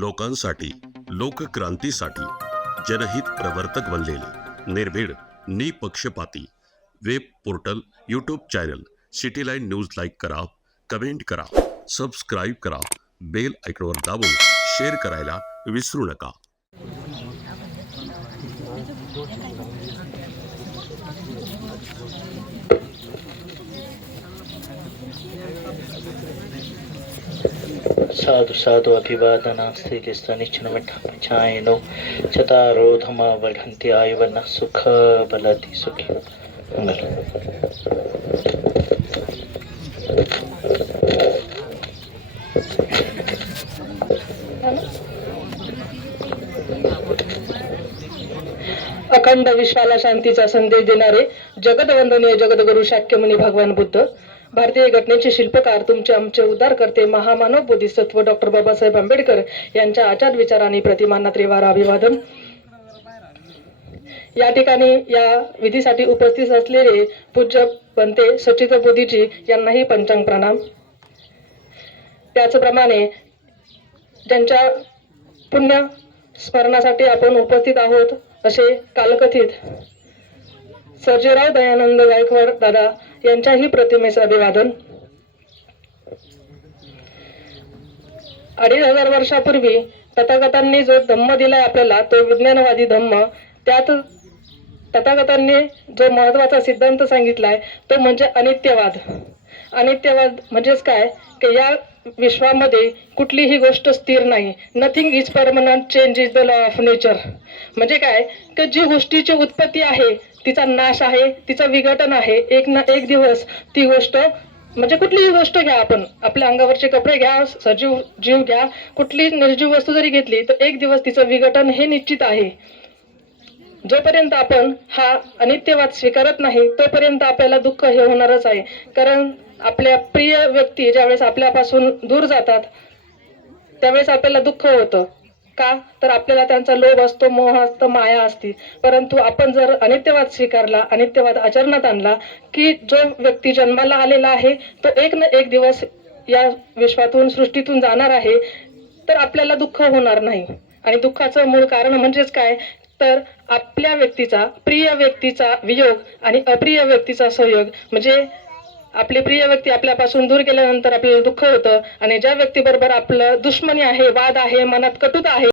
लोकांसाठी, लोकक्रांतीसाठी जनहित प्रवर्तक बनलेले निर्भीड, निपक्षपाती web portal, YouTube channel city line news like करा, कमेंट करा, सबस्क्राईब करा, बेल आयकॉनवर दाबून शेअर करायला विसरू नका। साधु साधु अभिवादनास्ते निश्चनमठापचायनो चतारो धमा वर्धन्ति आयुवना सुख बलति सुखी। अखंड विश्वाला शांतीचा संदेश देणारे जगदवंदनीय जगद्गुरु शाक्यमुनी भगवान बुद्ध, भारतीय घटनेचे शिल्पकार, तुमचे आमचे उद्धारकर्ते महामानव बोधिसत्व डॉक्टर बाबासाहेब आंबेडकर यांच्या आचार विचार आणि प्रतिमांना त्रिवार अभिवादन। या ठिकाणी या विधीसाठी उपस्थित असलेले पूज्य पंते सचित बोधीजी यांनाही पंचांग प्रणाम। त्याचप्रमाणे ज्यांच्या पुण्य स्मरणासाठी आपण उपस्थित आहोत असे कालकथित सर्जेराव दयानंद गायकवाड दादा यांच्याही प्रतिमेचे अभिवादन। 2500 वर्षापूर्वी तथागतांनी जो धम्म दिलाय आपल्याला, तो विज्ञानवादी धम्म, त्यात तथागतांनी जो महत्वाचा सिद्धांत सांगितलाय तो म्हणजे अनित्यवाद। अनित्यवाद म्हणजेच काय की या विश्वामध्ये कुठलीही गोष्ट स्थिर नाही। Nothing is permanent, change is the law of nature. म्हणजे काय की जी गोष्टीची उत्पत्ती आहे तिचा नाश आहे, तिचा विघटन आहे। एक ना एक दिवस ती गोष्ट, म्हणजे कुठलीही गोष्ट घ्या, आपण आपल्या अंगावरचे कपडे घ्या, सजीव जीव घ्या, कुठली निर्जीव वस्तू जरी घेतली तर एक दिवस तिचं विघटन हे निश्चित आहे। जोपर्यंत आपण हा अनित्यवाद स्वीकारत नाही तोपर्यंत आपल्याला दुःख हे होणारच आहे। कारण आपल्या प्रिय व्यक्ती ज्यावेळेस आपल्यापासून दूर जातात त्यावेळेस आपल्याला दुःख होतं। का तर आपल्याला त्यांचा लोभ असतो, मोह असतो, माया असते। परंतु आपण जर अनित्यवाद स्वीकारला, अनित्यवाद आचरणात आणला की जो व्यक्ती जन्माला आलेला आहे तो एक ना एक दिवस या विश्वातून, सृष्टीतून जाणार आहे, तर आपल्याला दुःख होणार नाही। आणि दुःखाचं मूळ कारण म्हणजेच काय तर आपल्या व्यक्तीचा, प्रिय व्यक्तीचा वियोग आणि अप्रिय व्यक्तीचा संयोग। म्हणजे आपले प्रिय व्यक्ती आपल्यापासून दूर गेल्यानंतर आपल्याला दुःख होतं, आणि ज्या व्यक्तीबरोबर आपलं दुश्मनी आहे, वाद आहे, मनात कटुता आहे,